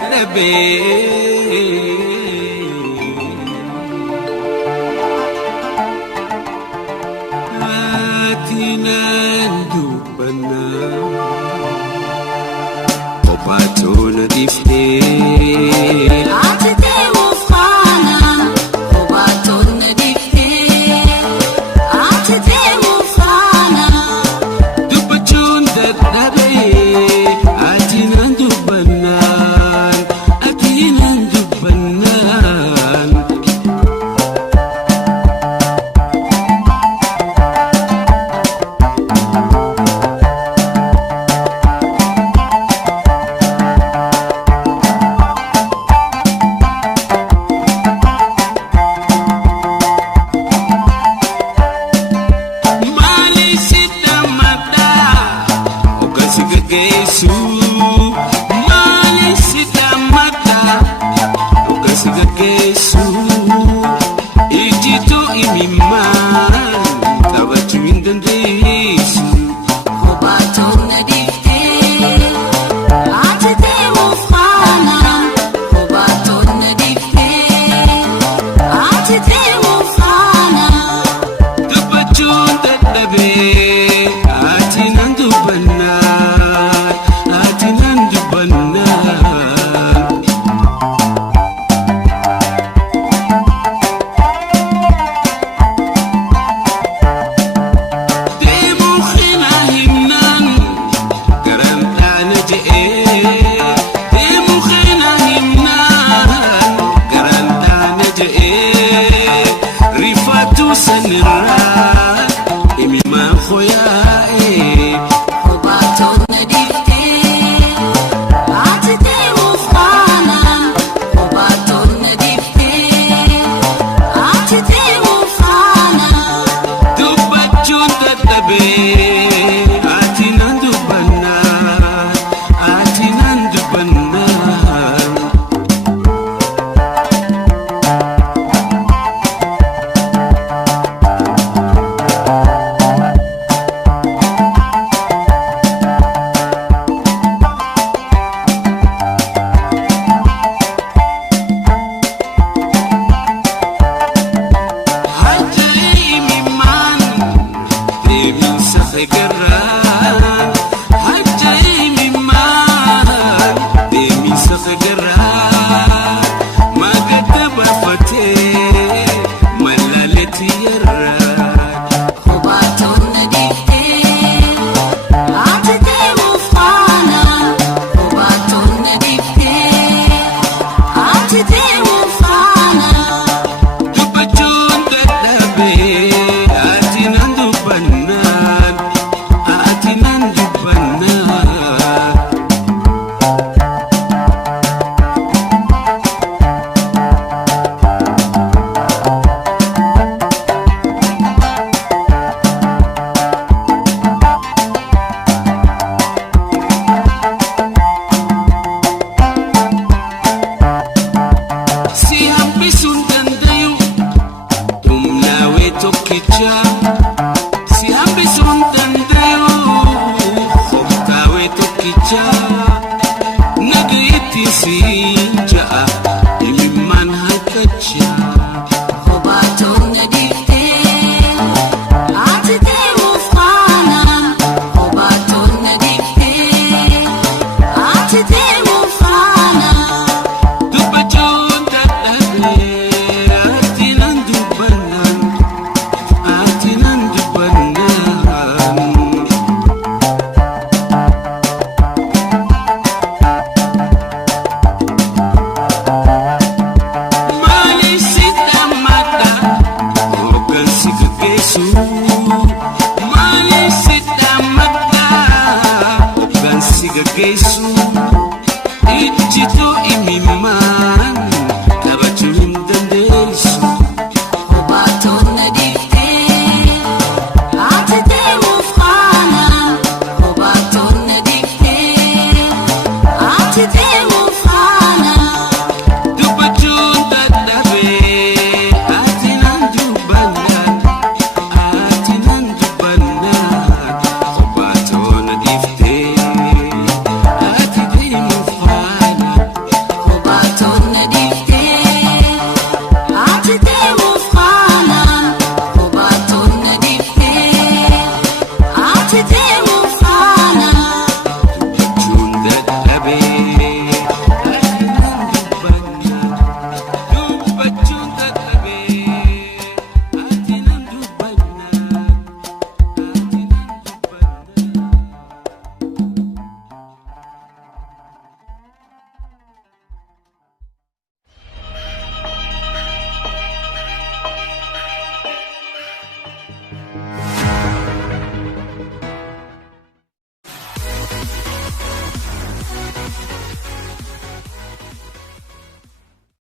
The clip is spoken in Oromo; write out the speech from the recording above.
dadhabe atinan dubbana kophaatoona dhiifte ati deemuuf faana kophaatoona dhiifte ati deemuuf faana dubbachuun dadhabe atinan dubbannaan atinan dubbannaan kophaatoona dhiifte ati deemuuf faana kophaatoona dhiifte ati deemuuf faana dubbachuun dadhabe atinan dubbannaan atinan dubbannaan deemuu hina himnaan garan dhaana je'ee deemuu hina himnaan garan dhaana je'ee rifaatu sanirraa himimaa hoyaa'ee kophaatoona dhiifte ati deemuuf faana kophaatoona dhiifte ati deemuuf faana dubbachuun dadhabe atinan dubbannaan atinan dubbannaan hajjaimimaan deebiinsa egarraan hajjaimimaan deebiinsa egarraan magadda baafatee mallaaletti yarraan kophaatoona dhiifte ati deemuuf faana kophaatoona dhiifte ati deemuuf faana dubbachuun dadhabe atinan dubbannaan atinan dubbannaan si hambisuun dandayu humnaawee tokkicha si hambisuun dandayu hoftaawee tokkicha nagayitti siin ja'a himimmaan harkacha kophaatoona dhiifte ati deemuuf faana kophaatoona dhiifte ati deemuuf faana dubbachuun dadhabe atinan dubbannaan atinan dubbannaan maaliif si dhammadha hoggansi gaggeessu maaliif si dhammadha hoggansi gaggeessu ijjituu imimmaan taphachuu hin dandeessu kophaatoona dhiifte ati deemuuf faana kophaatoona dhiifte ati deemuuf faana dubbachuun dadhabe atinan dubbannaan atinan dubbannaan kophaatoona dhiifte ati deemuuf faana